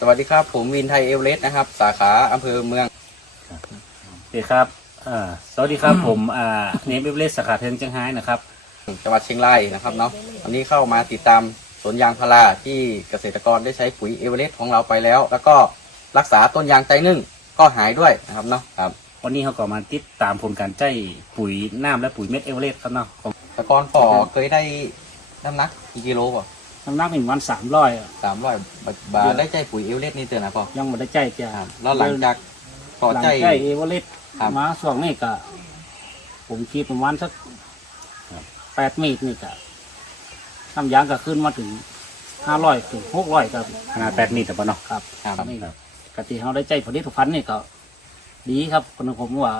สวัสดีครับ ผมวินไทยเอเวอเรสต์นะครับ สาขาอำเภอเมืองโอเคครับอ่าสวัสดีครับผมอ่าเนมเอเวอเรสต์สาขาเทิงเชียงไฮ้นะครับ จังหวัดเชียงรายนะครับเนาะวันนี้เข้ามาติดตามสวนยางพาราที่เกษตรกรได้ใช้ปุ๋ยเอเวอเรสต์ของเราไปแล้ว แล้วก็รักษาต้นยางใจนึ่งก็หายด้วยนะครับเนาะครับ วันนี้เขาก็มาติดตามผลการใจปุ๋ยน้ำและปุ๋ยเม็ดเอเวอเรสต์ครับเนาะของแต่ก่อนปอเคยได้น้ำหนักกี่กิโลป่ะ น้ำหนักหนึ่งวันสามร้อยสามร้อยบาทได้ใจปุ๋ยเอเวอเรสต์นี่เตือนนะปอยังไม่ได้ใจจ้ะครับแล้วหลังจากปอหลังใจใจเอเวอเรสต์ครับมาช่วงนี้ก็ผมคิดประมาณสักแปดเมตรนี่ก็น้ำยางก็ขึ้นมาถึงห้าร้อยถึงหกร้อยครับขนาดแปดเมตรแต่ปะเนาะครับครับนี่ครับกติเขาได้ใจผลิตภัณฑ์นี่ก็ดีครับคนผมว่า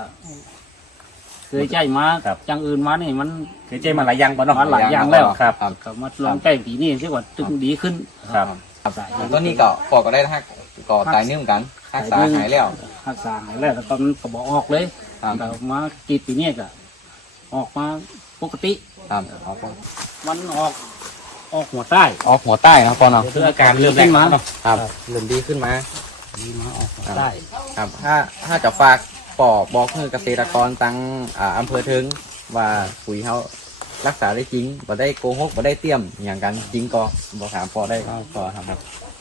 เคยใจมาครับ จังอื่นมานี่มัน เคยเจอมาหลายอยังปะเนาะมาหลายอย่างแล้วครับก็มาลองใจผีนี่ที่ว่าตึงดีขึ้น ครับ ครับสายต้นนี้ก็ปอก็ได้ทักก็ตายนึ่งกันรักษาหายแล้ว รักษาหายแล้วแล้วก็มันก็บอกออกเลยครับ แต่มากีดปีนี้ก็ออกมาปกติ ครับออกมันออกออกหัวใต้ออกหัวใต้นะปอเนาะคืออาการเริ่มแรกขึ้นมาเนาะครับเริ่มดีขึ้นมาดีมาออกหัวใต้ ครับ ถ้าถ้าจะฝาก ปอบอกเพื่อเกษตรกรตั้งอ่าอำเภอถึงว่าปุ๋ยเขารักษาได้จริงบ่ได้โกหกบ่ได้เตรียมอย่างกันจริงก็บอกถามปอได้ก็ครับ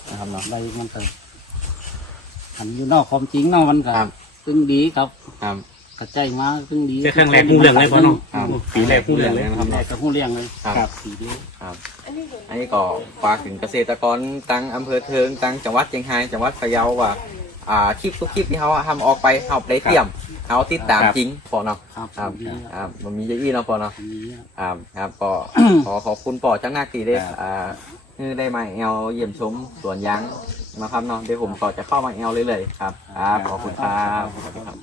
นะครับเนาะอะไรมันก็อันอยู่นอกความจริงเนาะมันก็ครับตึงดีครับครับกระใจมาตึงดีเจอเครื่องแรกหุ้งเรื่องเลยปะเนาะครับปีแรกหุ้งเรื่องเลยนะครับแรกก็หู้เลี้ยงเลยครับปีเดียวครับอันนี้ก็ฝากถึงเกษตรกรตั้งอำเภอเทิงตั้งจังหวัดเชียงรายจังหวัดพะเยาว่า อ่าคลิปทุกคลิปที่เขาทำออกไปเขาได้เตรียมเขาติดตามครับจริงพอเนาะครับครับดีครับครับมันมีเยอะอี้เนาะพอเนาะดีครับครับครับก็ขอขอบคุณปอจังนักตีได้ครับอ่าคือได้มาแอลเยี่ยมชมสวนยางมาครับเนาะเดี๋ยวผมก็จะเข้ามาแอลเรื่อยๆครับครับขอบคุณครับสวัสดีครับ